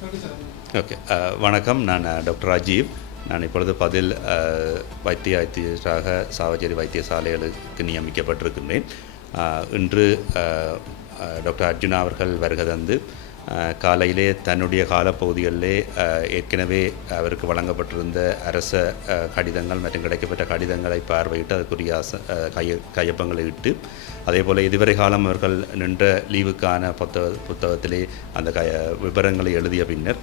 Okay uh, வணக்கம். நான் uh, doctor Rajiv. நான் இப்பொழுது பதில் uh, வைத்திய வைத்தியராக சாவச்சேரி வைத்தியசாலைகளுக்கு நியமிக்கப்பட்டிருக்கின்றேன். இன்று டாக்டர் அர்ஜுனா அவர்கள் வருகை தந்து காலையிலே தன்னுடைய காலப்பகுதிகளிலே ஏற்கனவே அவருக்கு வழங்கப்பட்டிருந்த அரச கடிதங்கள் மற்றும் கிடைக்கப்பட்ட கடிதங்களை பார்வையிட்டு அதுக்குரிய அச கைய கையொப்பங்களை இட்டு அதே போல் இதுவரை காலம் அவர்கள் நின்ற லீவுக்கான புத்தக புத்தகத்திலே அந்த க விவரங்களை எழுதிய பின்னர்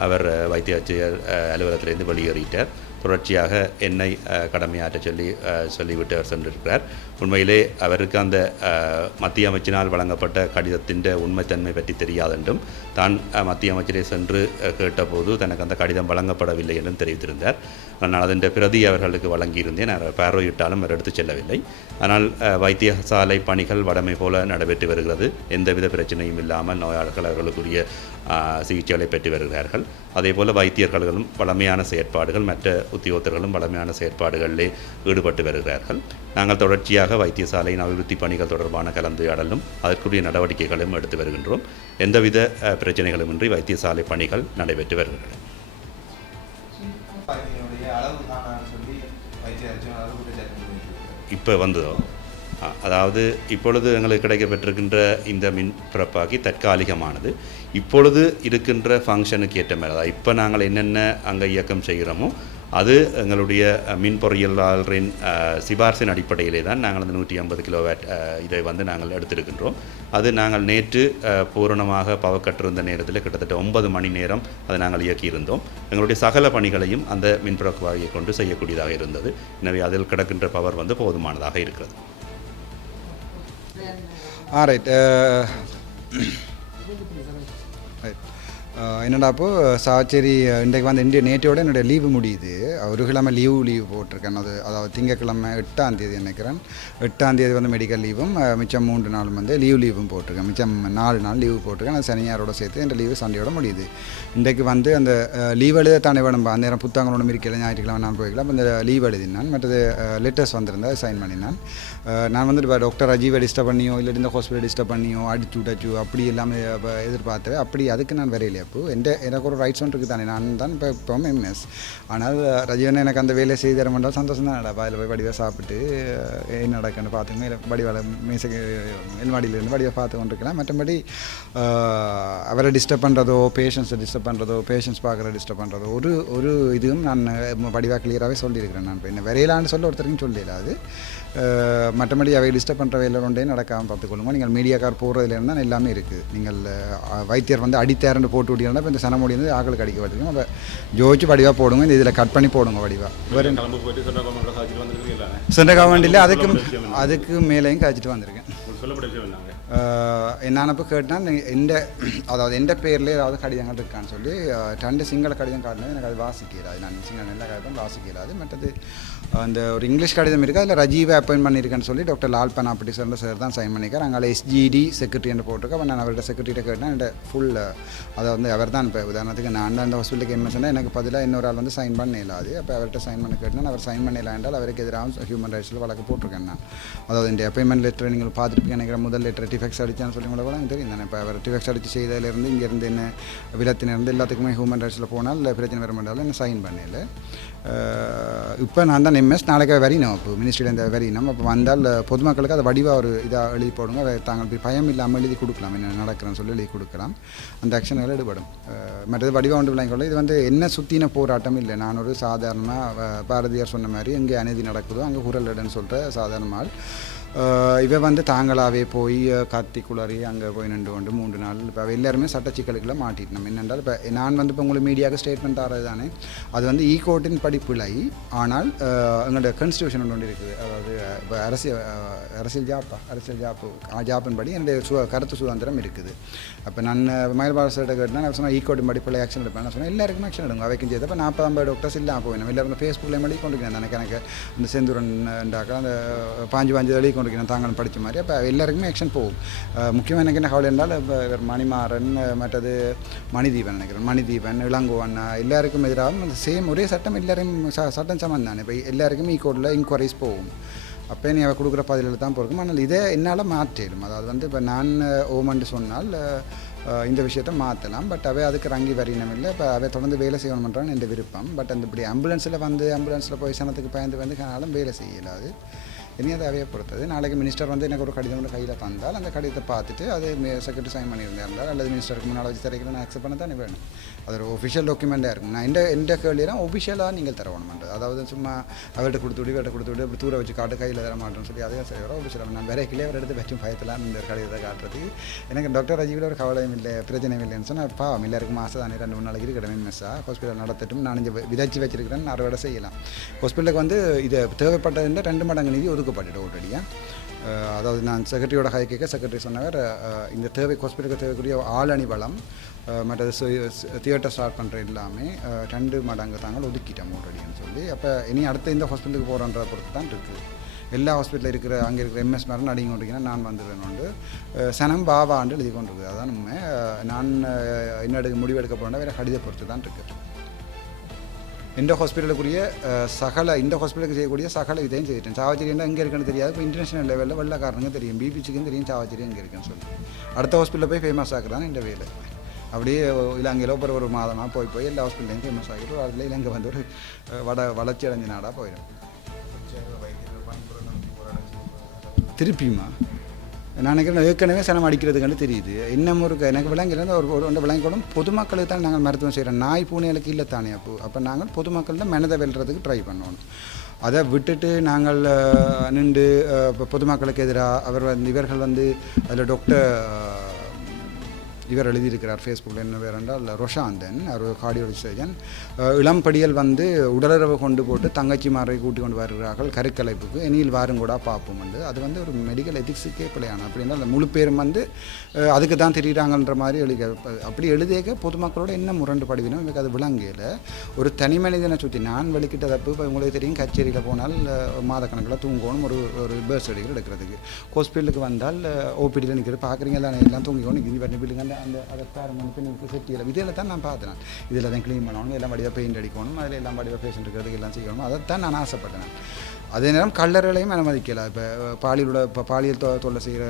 அவர் அஹ், வைத்திய ஆட்சியர் அஹ், அலுவலகத்திலிருந்து வெளியேறிட்டார். தொடர்ச்சியாக என்னை கடமையாற்ற சொல்லி சொல்லிவிட்டு அவர் சென்றிருக்கிறார். உண்மையிலே அவருக்கு அந்த மத்திய அமைச்சினால் வழங்கப்பட்ட கடிதத்தின் உண்மைத்தன்மை பற்றி தெரியாதென்றும் தான் மத்திய அமைச்சரை சென்று கேட்டபோது தனக்கு அந்த கடிதம் வழங்கப்படவில்லை என்றும் தெரிவித்திருந்தார். நான் அதன் பிரதி அவர்களுக்கு வழங்கியிருந்தேன். அவர் பார்வையிட்டாலும் அவர் எடுத்துச் செல்லவில்லை. ஆனால் வைத்தியசாலை பணிகள் வடமை போல நடைபெற்று வருகிறது. எந்தவித பிரச்சனையும் இல்லாமல் நோயாளர்கள் அவர்களுக்குரிய சிகிச்சைகளை பெற்று வருகிறார்கள். அதேபோல் வைத்தியர்களும் வளமையான செயற்பாடுகள் மற்ற உத்தியோகத்தர்களும் வளமையான செயற்பாடுகளிலே ஈடுபட்டு வருகிறார்கள். நாங்கள் தொடர்ச்சியாக வைத்தியசாலையின் அபிவிருத்தி பணிகள் தொடர்பான கலந்துரையாடலும் அதற்குரிய நடவடிக்கைகளும் எடுத்து வருகின்றோம். எந்தவித பிரச்சனைகளுமின்றி வைத்தியசாலை பணிகள் நடைபெற்று வருகின்றன. இப்போ வந்ததோ? அதாவது இப்பொழுது எங்களுக்கு கிடைக்கப்பெற்றிருக்கின்ற இந்த மின் பிறப்பாக்கி தற்காலிகமானது. இப்பொழுது இருக்கின்ற ஃபங்க்ஷனுக்கு ஏற்ற மாதிரி அதாவது இப்போ நாங்கள் என்னென்ன அங்கே இயக்கம் செய்கிறோமோ அது எங்களுடைய மின் பொறியியலாளரின் சிபார்சின் அடிப்படையிலே தான் நாங்கள் அந்த நூற்றி ஐம்பது கிலோவேட் இதை வந்து நாங்கள் எடுத்திருக்கின்றோம். அது நாங்கள் நேற்று பூரணமாக பூரணமாக பவக்கற்றிருந்த நேரத்தில் கிட்டத்தட்ட ஒன்பது மணி நேரம் அதை நாங்கள் இயக்கியிருந்தோம். எங்களுடைய சகல பணிகளையும் அந்த மின்புறக்கு வாரியை கொண்டு செய்யக்கூடியதாக இருந்தது. எனவே அதில் கிடக்கின்ற பவர் வந்து போதுமானதாக இருக்கிறது. ஆ ரைட் ரைட் என்னடா அப்போ சாச்சேரி இன்றைக்கு வந்து இந்திய நேற்றையோட என்னுடைய லீவு முடியுது. ஒரு கிழமை லீவு லீவு போட்டிருக்கேன். அது அதாவது திங்கக்கிழமை எட்டாம் தேதி நினைக்கிறேன். எட்டாம் தேதி வந்து மெடிக்கல் லீவும் மிச்சம் மூன்று நாளும் வந்து லீவ் லீவும் போட்டிருக்கேன். மிச்சம் நாலு நாள் லீவு போட்டிருக்கேன். நான் சனியாரோட சேர்த்து இந்த லீவு சண்டையோட முடியுது. இன்றைக்கு வந்து அந்த லீவ் எழுத தானே வேணும். அந்த நேரம் புத்தகங்களோட இருக்கல ஞாயிற்றுக்கிழமை நான் போய்க்கலாம் அந்த இந்த லீவ் எழுதினான். மற்றது லெட்டர்ஸ் வந்திருந்தா சைன் பண்ணினான். நான் வந்துட்டு இப்போ டாக்டர் அஜீவை டிஸ்டர்ப் பண்ணியோ இல்லை இந்த ஹாஸ்பிட்டல் டிஸ்டர்ப் பண்ணியோ அடிச்சு விட்டாச்சு அப்படி எல்லாமே எதிர்பார்த்தேன் அப்படி அதுக்கு நான் வரையில அப்போ எந்த எனக்கு ஒரு ரைட்ஸ் ஒன்று இருக்குது தானே நான் தான் இப்போ இப்போவும் எம்எஸ் ஆனால் ரஜீவன் எனக்கு அந்த வேலையை செய்து தர மாட்டால் சந்தோஷம் தான் நடப்பா அதில் போய் வடிவாக சாப்பிட்டு என்ன நடக்குன்னு பார்த்து மேலே வடிவாள மீசைக்கு மேல்மாடியிலேருந்து வடிவாக பார்த்து கொண்டிருக்கலாம் மற்றபடி அவரை டிஸ்டர்ப் பண்ணுறதோ பேஷன்ஸை டிஸ்டர்ப் பண்ணுறதோ பேஷன்ஸ் பார்க்குற டிஸ்டர்ப் பண்ணுறதோ ஒரு ஒரு இதுவும் நான் வடிவாக கிளியராகவே சொல்லியிருக்கிறேன் நான் இப்போ என்ன வரையலான்னு சொல்ல ஒருத்தருக்கும் சொல்லல அது மற்றபடி அவை டிஸ்டர்ப் பண்ணுற வேலை ஒன்றே நடக்காமல் பார்த்துக்கொள்ளுங்க நீங்கள் மீடியாக்கார் போகிறதுலேருந்து தான் எல்லாமே இருக்குது நீங்கள் வைத்தியர் வந்து அடித்தேரண்டு போட்டு விட்டீங்கன்னா இப்போ இந்த சனமொழி வந்து ஆக்களுக்கு அடிக்க வச்சுக்கோங்க அப்போ ஜோதிச்சு வடிவாக போடுங்க இந்த இதில் கட் பண்ணி போடுங்க வடிவாக வந்துருக்கீங்களா? சென்ற கவர்மெண்ட்டில் அதுக்கு அதுக்கு மேலேயும் காய்ச்சிட்டு வந்திருக்கேன். உங்களுக்கு கேட்டால் எந்த அதாவது எந்த பேரில் ஏதாவது கடிதங்கள் இருக்கான்னு சொல்லி ரெண்டு சிங்கள கடிதம் காட்டினது எனக்கு அது வாசிக்கிறாது நான் சிங்கள நல்ல கடிதம் வாசிக்கிறாது மற்றது அந்த ஒரு இங்கிலீஷ் கடிதம் இருக்குது அதில் ரஜீவை அப்பாயின் பண்ணியிருக்கேன்னு சொல்லி doctor Lal Panapatti sir sir தான் சைன் பண்ணியிருக்கார் அங்கே எஸ்ஜிடி செக்ரட்டரி என்று போட்டிருக்கேன் நான் அவர்கிட்ட செக்ரட்டரிட்ட கேட்டேன். என்கிட்ட ஃபுல் அதை வந்து அவர் தான் இப்போ உதாரணத்துக்கு நான் அந்த ஹாஸ்பிட்டலுக்கு என்ன சொன்னால் எனக்கு பதிலாக இன்னொரு ஆள் வந்து சைன் பண்ணிடலாது அப்போ அவர்கிட்ட சைன் பண்ண கேட்டேன். அவர் சைன் பண்ணல என்றால் அவருக்கு எதிராக ஹியூமன் ரைட்ஸில் வழக்கு போட்டிருக்கேன் நான். அதாவது இந்த அப்பாயின்மெண்ட் லெட்டர் நீங்கள் பார்த்துருப்பீங்க நினைக்கிற முதல் லெட்டர் டிஃபெக்ஸ் அடிச்சான்னு சொல்லி கூட எனக்கு தெரியும் தானே. இப்போ அவர் டிஃபெக்ஸ் அடித்து செய்ததுலேருந்து இங்கேருந்து என்ன விலத்தினிருந்து எல்லாத்துக்குமே ஹியூமன் ரைட்ஸில் போனால் பிரச்சனை வர மாட்டாலும் என்ன சைன் பண்ணல. இப்போ நான் தான் எம்எஸ் நாளைக்கு வரையணும் இப்போ மினிஸ்ட்ரியிலேருந்து வரையணும் அப்போ வந்தால் பொதுமக்களுக்கு அதை வடிவாக ஒரு இதாக எழுதி போடுங்க. அதை தாங்கள் பயம் இல்லாமல் எழுதி கொடுக்கலாம். என்ன நடக்கிறேன்னு சொல்லி எழுதி கொடுக்கலாம். அந்த ஆக்ஷன்கள் ஈடுபடும் மற்றது வடிவாக ஒன்று விளங்கிக்கொள்ள இது வந்து என்ன சுற்றின போராட்டம் இல்லை. நான் ஒரு சாதாரணமாக பாரதியார் சொன்ன மாதிரி எங்கே அநீதி நடக்குதோ அங்கே குரல் இடன்னு சொல்கிற சாதாரண ஆள். இவ வந்து தாங்களாகவே போய் கத்தி குளறி அங்கே போய் நின்று கொண்டு மூன்று நாள் இப்போ எல்லாருமே சட்ட சிக்கலுக்குள்ள என்னென்றால் இப்போ நான் வந்து இப்போ உங்களுக்கு மீடியாவுக்கு ஸ்டேட்மெண்ட் தரது தானே? அது வந்து e ஈ கோர்ட்டின் படிப்பிலை. ஆனால் எங்களோட கான்ஸ்டியூஷன் ஒன்று இருக்குது. அதாவது இப்போ அரசியல் அரசியல் ஜாப்பா? அரசியல் ஜாப்பு ஜாப்பின் படி என்னுடைய சு கருத்து சுதந்திரம் இருக்குது. அப்போ நான் மயில்பால் சார்ட்ட கேட்டேன் நான் சொன்னால் ஈ கோர்ட்டின் e படிப்பில் ஆக்ஷன் எடுப்பேன். நான் சொன்னேன் எல்லாருக்கும் ஆக்ஷன் எடுங்க. அவைக்கும் செய்து. அப்போ நாற்பது ஐம்பது டாக்டர்ஸ் இல்லாமல் போயிடும் எல்லாருமே ஃபேஸ்புக்கில் மடி கொண்டு எனக்கு எனக்கு இந்த செந்தூரன் அந்த பாஞ்சு பாஞ்சு எழுதி கொண்டிருக்கிறோம் தாங்கள் படித்த மாதிரி. அப்போ எல்லாருக்குமே ஆக்ஷன் போகும். முக்கியமாக எனக்கு என்ன கவலை என்றால் இப்போ இவர் மணிமாறன் மற்றது மணிதீபன் நினைக்கிறேன். மணிதீபன் இளங்கோவன் எல்லாருக்கும் எதிராக சேம் ஒரே சட்டம் எல்லாரும் ச- சட்டம் சமம் தானே. இப்போ எல்லாருக்கும் ஈகோர்ட்டில் இன்கொயரிஸ் போகும். அப்போ நீ அவள் கொடுக்குற பதிலில் தான் பொறுக்கும் ஆனால் இதை என்னால் மாற்றிடும் அதாவது வந்து இப்போ நான் ஓமன்ட்டு சொன்னால் இந்த விஷயத்தை மாற்றலாம். பட் அவை அதுக்கு ரங்கி வரினம் இல்லை. இப்போ அவை தொடர்ந்து வேலை செய்யணுமன்றான் என் விருப்பம். பட் அந்த இப்படி ஆம்புலன்ஸில் வந்து ஆம்புலன்ஸில் போய் சனத்துக்கு பயந்து வந்து காலம் வேலை செய்யலாது. இனி அதை அவையை பொறுத்தது நாளைக்கு மினிஸ்டர் வந்து எனக்கு ஒரு கடிதம் ஒன்று கையில் தந்தால் அந்த கடிதத்தை பார்த்துட்டு அது செக்ரட்டரி சைன் பண்ணியிருந்தால் அல்லது மினிஸ்டருக்கு முன்னால் வச்சு தரைக்கிற நான் அக்செப்ட் பண்ண தானே வேணும். அது ஒரு ஒஃபிஷியல் டாக்குமெண்ட்டாக இருக்கும். நான் எந்த எந்த கேள்வியெல்லாம் ஒஃபிஷியலாக நீங்கள் தர வேணுமென்றது அதாவது சும்மா அவர்கிட்ட கொடுத்து விடு இவர்கிட்ட கொடுத்து விடு இப்படி தூர வச்சு காட்டு கையில் தர மாட்டேன்னு சொல்லி அதையும் சரி வர ஒஃபிஷியலாக நான் வேற கிளே ஒரு எடுத்து வச்சும் பயத்தலாம் இந்த கடிதத்தை காட்டுறதுக்கு எனக்கு டாக்டர் ரஜீவில் ஒரு கவலையும் இல்லை பிரச்சனையும் இல்லைன்னு சொன்னால் பாவம் எல்லாருக்கும் மாதம் தானே ரெண்டு மூணு நாளைக்கு இருக்கணும் மிஸ்ஸாக ஹாஸ்பிட்டல் நடத்தட்டும் நான் இங்கே விதைச்சு வச்சிருக்கிறேன் அறுவடை செய்யலாம். ஹாஸ்பிட்டலுக்கு வந்து இது தேவைப்பட்டதுன்ற ரெண்டு மடங்கு நிதி ஒதுக்கப்பட்டுட்டு ஆல்ரெடியாக அதாவது நான் செக்ரட்டரியோட ஹை கேட்க செக்ரட்டரி சொன்னவர் இந்த தேவை ஹாஸ்பிட்டலுக்கு தேவைக்குரிய ஆளணி வளம் மற்றது தியேட்டர் ஸ்டார்ட் பண்ணுற எல்லாமே ரெண்டு மடங்கு தாங்கள் ஒதுக்கிட்டோம் ஆல்ரெடின்னு சொல்லி. அப்போ இனி அடுத்து இந்த ஹாஸ்பிட்டலுக்கு போகிறன்ற பொறுத்து தான் இருக்குது எல்லா ஹாஸ்பிட்டலில் இருக்கிற அங்கே இருக்கிற எம்எஸ் மேரம் நடிங்க கொண்டிருக்கீங்கன்னா நான் வந்துடுவேன் உண்டு சனம் பாவாண்டு எழுதி கொண்டிருக்குது. அதான் உண்மை. நான் அஹ், முடிவு முடிவெடுக்க போகிறேன் வேறு கடித பொறுத்து தான் இருக்குது இந்த ஹாஸ்பிட்டலுக்குரிய சகல இந்த ஹாஸ்பிட்டலுக்கு செய்யக்கூடிய சகல இதையும் செய்துட்டேன். சாவச்சேரி என்ன எங்கே இருக்குன்னு தெரியாது. இப்போ இன்டர்நேஷனல் லெவலில் வெள்ளக்காரனுங்க தெரியும். பிபிசிக்கும் தெரியும் சாவச்சேரி எங்கே இருக்குன்னு சொல்லி அடுத்த ஹாஸ்பிட்டலில் போய் ஃபேமஸ் ஆக்குறான் இந்த வேலை. அப்படியே இலங்கையில் ஒரு ஒரு மாதமாக போய் போய் எல்லா ஹாஸ்பிட்டலையும் ஃபேமஸ் ஆகிட்டு அதில் இலங்கை வந்து ஒரு வட வளர்ச்சி அடைஞ்ச நாடாக போயிடும். திருப்பியுமா? நான் நினைக்கிறேன் ஏற்கனவே சனம் அடிக்கிறதுக்கான தெரியுது. இன்னமும் ஒரு எனக்கு விலங்குலேருந்து ஒரு ஒரு ஒன்று விளங்கிக்கூடும் பொதுமக்களுக்கு தான் நாங்கள் மருத்துவம் செய்கிறோம் நாய் பூனைகளுக்கு இல்லை தானே அப்போ? அப்போ நாங்கள் பொதுமக்கள் தான் மனதை வெல்றதுக்கு ட்ரை பண்ணணும். அதை விட்டுட்டு நாங்கள் நின்று இப்போ பொதுமக்களுக்கு எதிராக அவர் வந்து இவர்கள் வந்து அதில் டாக்டர் இவர் எழுதியிருக்கிறார் ஃபேஸ்புக்கில் என்ன பேர் என்றால் ரொஷாந்தன் அவர் கார்டியோலஜி சர்ஜன் இளம்படியல் வந்து உடலுறவு கொண்டு போட்டு தங்கச்சிமாரை கூட்டி கொண்டு வருகிறார்கள் கருக்கலைப்புக்கு. இனியில் வாரும் கூட பார்ப்போம் வந்து அது வந்து ஒரு மெடிக்கல் எதிக்ஸுக்கே பிள்ளையான அப்படின்னா அந்த முழு பேரும் வந்து அதுக்கு தான் தெரியுறாங்கன்ற மாதிரி எழுதி அப்படி எழுதியக்க பொதுமக்களோட என்ன முரண்டு முரண்டுபடுவினோம் எனக்கு அது விளங்கையில் ஒரு தனி மனிதனை சுற்றி நான் வெளிக்கிட்ட தப்பு இப்போ உங்களுக்கு தெரியும் கச்சேரியில் போனால் மாதக்கணக்கில் தூங்கணும் ஒரு ஒரு பேர்த் அடிகள் எடுக்கிறதுக்கு. ஹாஸ்பிட்டலுக்கு வந்தால் ஓபிடியில் நிற்கிறது பார்க்குறீங்க எல்லாம் தூங்கிக்கணும் இது பண்ணி பிள்ளைங்க அந்த அதை பாருங்க பின்னுக்கு செட்டியில் இதில் தான் நான் பார்த்தேன் இதில் தான் க்ளீன் பண்ணணும். எல்லாம் வடிவாக பெயிண்ட் அடிக்கணும். அதில் எல்லாம் வடிவாக பேஷண்ட் இருக்கிறதுக்கு எல்லாம் செய்யணும். அதை தான் நான் ஆசைப்பட்டேன் அதே நேரம் கல்லறைகளையும் அனுமதிக்கலாம் இப்போ பாலியலோட இப்போ பாலியல் தொ தொல்லை செய்கிற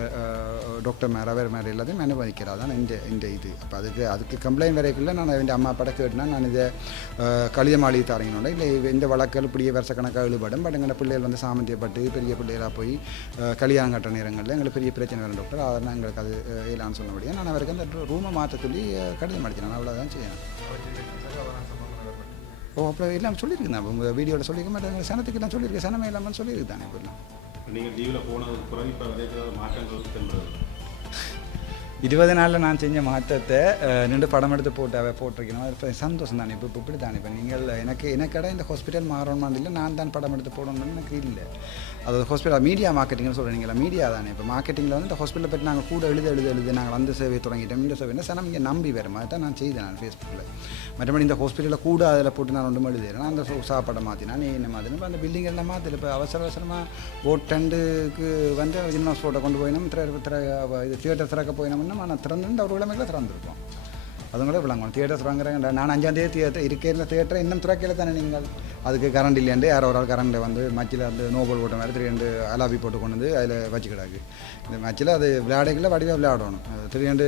டாக்டர் மேலே வேறு மேலே எல்லாத்தையும் அனுமதிக்கிறா தான் இந்த இந்த இது. அப்போ அதுக்கு அதுக்கு கம்ப்ளைண்ட் வரைக்குள்ள நான் என் அம்மா படம் கேட்டுனா நான் இதை கலித மாளிகை தரங்கினோட இல்லை இந்த வழக்கல் இப்படியே வருஷக்கணக்காக இழுபடும். பட் எங்களோட பிள்ளைகள் வந்து சாமந்தியப்பட்டு பெரிய பிள்ளைகளாக போய் கல்யாணம் கட்ட நேரங்களில் எங்களுக்கு பெரிய பிரச்சனை வரும் டாக்டர் அதெல்லாம் எங்களுக்கு அது சொல்ல சொன்னபடியாக நான் அவருக்கு அந்த ரூமை மாற்ற சொல்லி கடிதம் அடித்தேன் நான் அவ்வளோதான் செய்யணும் ஓ அப்புறம் எல்லாம் சொல்லியிருக்கேன் உங்கள் வீடியோவில் சொல்லியிருக்க மாட்டேன் சனத்துக்கு எல்லாம் சொல்லியிருக்கேன் சனமே இல்லாமல் சொல்லியிருக்கு தானே இப்போ நீங்கள் லீவில் போனது பிறகு இப்போ விதைக்கிற மாற்றங்கள் தென்படுது இருபது நாளில் நான் செஞ்ச மாற்றத்தை நின்று படம் எடுத்து போட்டு அவள் போட்டிருக்கணும். இப்போ சந்தோஷம் தானே. இப்போ இப்போ இப்படி தானே இப்போ நீங்கள் எனக்கு எனக்கடை இந்த ஹாஸ்பிட்டல் மாறணுமான்னு இல்லை நான் தான் படம் எடுத்து போடணும்னு எனக்கு இல்லை. அது ஹாஸ்பிட்டல் மீடியா மார்க்கெட்டிங்னு சொல்கிறீங்களா மீடியா தானே. இப்போ மார்க்கெட்டிங்கில் வந்து இந்த ஹாஸ்பிட்டலை பற்றி நாங்கள் கூட எழுத எழுத எழுது நாங்கள் அந்த சேவை தொடங்கிட்டோம். இந்த சேவை சனம் இங்கே நம்பி வரும். அதுதான் நான் செய்தேன் நான் ஃபேஸ்புக்கில் மற்றபடி இந்த ஹாஸ்பிட்டலில் கூட அதில் போட்டு நான் ஒன்றும் எழுதுறேன் அந்த சாப்பாடை மாற்றினா நீ என்ன மாதிரி இப்போ அந்த பில்டிங் எல்லாம் மாற்றல இப்போ அவசர அவசரமாக போட் டெண்டுக்கு வந்து ஜிம்னாஸ் போட்டை கொண்டு போயினோம் திரை இது தியேட்டர் திறக்க போயினோம்னு நான் திறந்து ஒரு கிழமைக்குள்ள திறந்துருப்போம் அதுங்களே விளங்கணும் தியேட்டர் திறங்குறாங்க நான் அஞ்சாம் தேதி தியேட்டர் இருக்கிற தியேட்டர் இன்னும் திறக்கல தானே நீங்கள்? அதுக்கு கரண்ட் இல்லையாண்டு யாரோ ஒரு ஆள் கரண்டில் வந்து மச்சில் வந்து நோபல் போட்ட மாதிரி திடீர்னு அலாபி போட்டு கொண்டு வந்து அதில் வச்சுக்கிடாது இந்த மேட்ச்சில் அது விளையாடைக்குள்ள வடிவாக விளையாடணும். அது திடீர்னு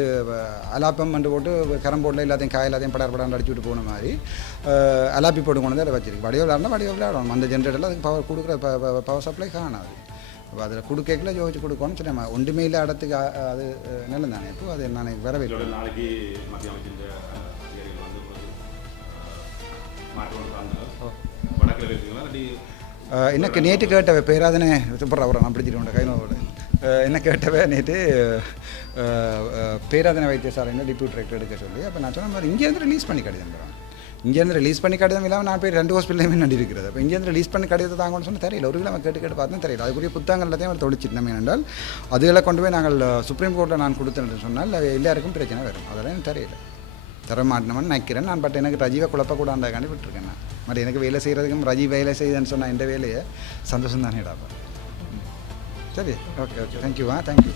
அலாப்பம் வந்து போட்டு கரம் போட்டில் எல்லாத்தையும் காய் எல்லாத்தையும் படார் படாண்டு அடிச்சு விட்டு போன மாதிரி அலாப்பி போட்டு கொண்டு வந்து அதில் வச்சிருக்கு. வடிவாக விளையாடணும் வடிவாக விளையாடணும். அந்த ஜென்ரேட்டரில் அதுக்கு பவர் கொடுக்குற பவர் சப்ளை காணாது. அப்போ அதில் கொடுக்கல நான் வரவேற்கிறேன் இதோட நாளைக்கு மத்திய அமைச்சர் அதிகாரிகள் வந்து உங்களுக்கு மாற்றம் சார்ந்தால் வடக்கில் இருக்கீங்களா இல்லாட்டி அஹ் எனக்கு நேற்று கேட்டவ பேராதனே சூப்பர் அவரை நான் பிடிச்சிட்டு கைனோட என்ன கேட்டவ நேற்று பேராதனை வைத்தியசாலையில் டிப்யூட் டிரெக்டர் எடுக்க சொல்லி அப்போ நான் சொன்ன மாதிரி இங்கேருந்து ரிலீஸ் பண்ணி தரோம் இங்கேருந்து ரிலீஸ் பண்ணி கடிதம் இல்லாமல் நான் போய் ரெண்டு ஹாஸ்பிட்டலையுமே நடி இருக்கிறது. அப்போ இங்கேருந்து ரிலீஸ் பண்ணி கடிதத்தை தாங்கன்னு சொன்னால் தெரியல. ஒரு நம்ம கேட்டு கேட்டு பார்த்தா தெரியல. அதுக்குரிய புத்தகங்கள் எல்லாத்தையும் அவர் தொழிச்சிட்டு நம்ம என்றால் அதுகளை கொண்டு போய் நாங்கள் சுப்ரீம் கோர்ட்டில் நான் கொடுத்தேன் சொன்னால் எல்லாருக்கும் பிரச்சனை வரும். அதெல்லாம் எனக்கு தெரியல. தர மாட்டேனவன் நினைக்கிறேன் நான் பட் எனக்கு ரஜீவை குழப்பக்கூடாண்டாக்காண்டி விட்டுருக்கேன் நான். மாதிரி எனக்கு வேலை செய்கிறதுக்கும் ரஜீவ் வேலை செய்யுதுன்னு சொன்னால் எந்த வேலையை? சந்தோஷம் தானே சரி. Okay okay தேங்க்யூவா thank you